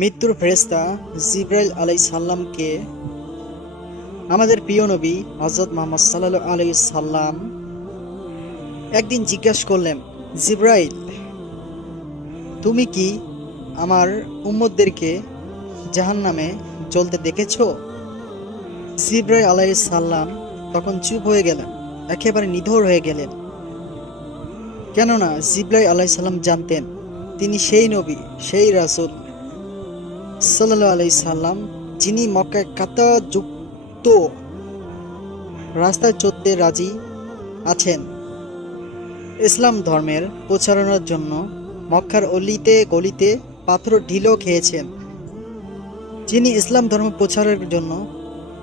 মৃত্যুর ফেরেস্তা জিব্রাইল আলাই সাল্লামকে আমাদের প্রিয় নবী হজরত মোহাম্মদ সাল্লাহ আলাই সাল্লাম একদিন জিজ্ঞাসা করলেন, জিব্রাইল, তুমি কি আমার উম্মতদেরকে জাহান নামে জ্বলতে দেখেছ? জিব্রাইল আলাই সাল্লাম তখন চুপ হয়ে গেলেন, একেবারে নিধর হয়ে গেলেন। কেননা জিব্রাই আলাই সাল্লাম জানতেন, তিনি সেই নবী, সেই রাসূল। সাল্লাম, যিনি মক্কায় কাতা যুক্ত রাস্তায় চলতে রাজি আছেন। ইসলাম ধর্মের প্রচারণার জন্য মক্কার অলিতে গলিতে পাথর ঢিলও খেয়েছেন। যিনি ইসলাম ধর্ম প্রচারের জন্য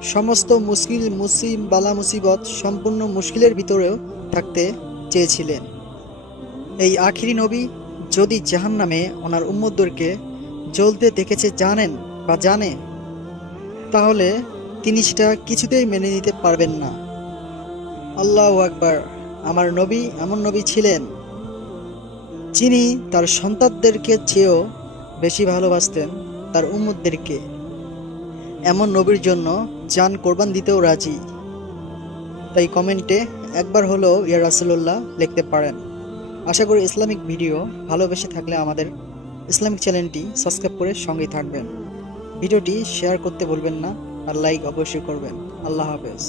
সমস্ত মুশকিল মুসিম বালা মুসিবত সম্পূর্ণ মুশকিলের ভিতরেও থাকতে চেয়েছিলেন। এই আখিরি নবী যদি জাহান নামে ওনার উম্মদদেরকে জ্বলতে দেখেছে জানেন বা জানে, তাহলে তিনি সেটা কিছুতেই মেনে নিতে পারবেন না। আল্লাহ আকবার, আমার নবী এমন নবী ছিলেন, যিনি তার সন্তানদেরকে চেয়েও বেশি ভালোবাসতেন তার উম্মদদেরকে এমন নবীর জন্য যান কোরবান দিতেও রাজি। তাই কমেন্টে একবার হলেও ইয়া রাসুল্লাহ লিখতে পারেন। আশা করি ইসলামিক ভিডিও ভালোবেসে থাকলে আমাদের ইসলামিক চ্যানেলটি সাবস্ক্রাইব করে সঙ্গেই থাকবেন। ভিডিওটি শেয়ার করতে ভুলবেন না আর লাইক অবশ্যই করবেন। আল্লাহ হাফেজ।